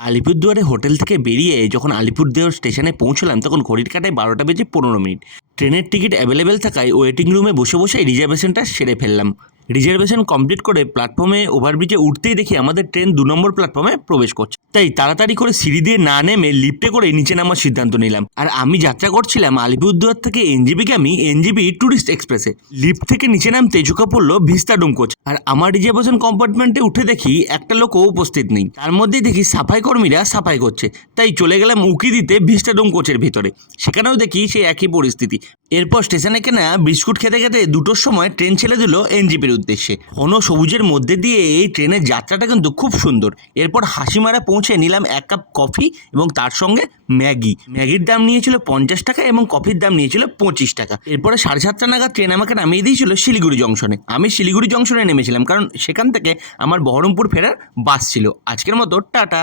আলিপুরদুয়ারে hotel থেকে বেরিয়ে যখন আলিপুরদুয়ার স্টেশনে পৌঁছলাম, তখন ঘড়ির কাটায় বারোটা বেজে পনেরো মিনিট। ট্রেনের টিকিট অ্যাভেলেবেল থাকায় ওয়েটিং রুমে বসে বসে রিজার্ভেশনটা সেরে ফেললাম। রিজার্ভেশন কমপ্লিট করে প্ল্যাটফর্মে ওভারব্রিজে উঠতেই দেখি আমাদের ট্রেন দু নম্বর প্ল্যাটফর্মে প্রবেশ করছে। তাই তাড়াতাড়ি করে সিঁড়ি দিয়ে না নেমে লিফটে করে নিচে নামার সিদ্ধান্ত নিলাম। আর আমি যাত্রা করছিলাম আলিপুরদুয়ার থেকে এনজিবিগামী এনজিবি ট্যুরিস্ট এক্সপ্রেসে। লিফট থেকে নিচে নামতে চোখে পড়ল ভিস্তাডুম কোচ আর আমার রিজার্ভেশন কম্পার্টমেন্টে উঠে দেখি একটা লোকও উপস্থিত নেই। তার মধ্যেই দেখি সাফাই কর্মীরা সাফাই করছে। তাই চলে গেলাম উকি দিতে ভিস্টাডোম কোচের ভিতরে। সেখানেও দেখি সেই একই পরিস্থিতি। এরপর স্টেশনে কেনা বিস্কুট খেতে খেতে দুটোর সময় ট্রেন ছেড়ে দিল এনজিপির উদ্দেশ্যে। ঘন সবুজের মধ্যে দিয়ে এই ট্রেনের যাত্রাটা কিন্তু খুব সুন্দর। এরপর হাসিমারা পৌঁছে নিলাম এক কাপ কফি এবং তার সঙ্গে ম্যাগি। ম্যাগির দাম নিয়েছিল পঞ্চাশ টাকা এবং কফির দাম নিয়েছিল পঁচিশ টাকা। এরপরে সাড়ে সাতটা নাগাদ ট্রেন আমাকে নামিয়ে দিয়েছিল শিলিগুড়ি জংশনে। আমি শিলিগুড়ি জংশনে নেমেছিলাম কারণ সেখান থেকে আমার বহরমপুর ফেরার বাস ছিল। আজকের মতো, টাটা।